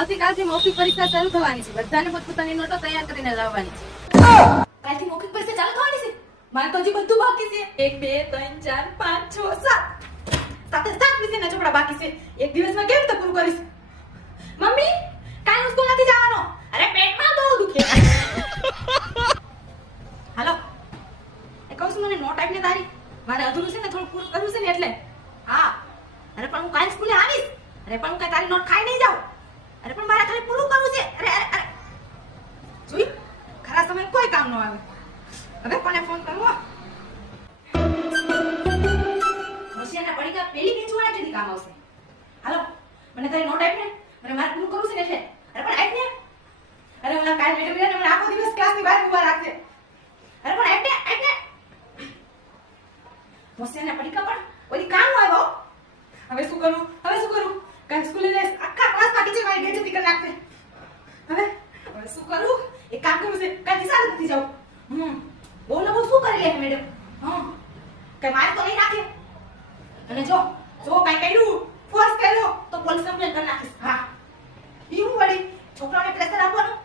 આવતીકાલથી મૌખિક પરીક્ષા શરૂ થવાની છે. બધાને પોતપોતાની નોટો તૈયાર કરીને લાવવાની છે. કાલથી મૌખિક પરીક્ષા ચાલુ થવાની છે. મારે તો હજી બધું બાકી છે. 1 2 3 4 5 6 7 સાતે 7 વિષયના ચોપડા બાકી છે. એક દિવસમાં કેમ તો પૂરું કરીશ? મમ્મી, કાલ હું સ્કૂલ નથી જવાનો. અરે પેટમાં બહુ દુખે. હાલો, એ કહું છું મને નોટ આપને તારી. મારે અધૂરું છે ને, થોડું પૂરું કરવું છે ને એટલે. હા, અરે પણ હું કાલ સ્કૂલે આવીશ. અરે પણ હું કાંઈ તારી નોટ ખાઈ નહીં જાઉં. અરે પણ મારે ખાલી પૂરું કરવું છે. અરે જોઈ, ખરા સમય કોઈ કામ ન આવે. હવે કોને ફોન કરવો? હોશિયારના પડીકા પેલી વેચવાના કેદી કામ આવશે? હાલો, મને તારી નોટ આપને. અરે મારે પૂરું કરવું છે ને એટલે. અરે પણ આપને. અરે ઓલા કાલ મેડમ મને આખો દિવસ ક્લાસની બહાર ઊભા રાખશે. અરે પણ આપને. હોશિયારના પડીકા પણ ઓલી કામ આવ્યો. હવે શું કરું? કાલ સ્કૂલે આખા ક્લાસમાં ટીચર મારી બેઇજ્જતી કરી નાખશે. હવે શું કરું? એક કામ કરવું છે, કાલ નિશાળ નથી જાઉં. બહુ ને બહુ શું કરી લે મેડમ? કઈ મારે તો નહીં નાખે. અને જો કઈ કર્યું, ફોર્સ કર્યો તો પોલીસ કમ્પ્લેન કરી નાખીશ. હા, ઈ હું વળી છોકરાઓને પ્રેશર આપવાનું.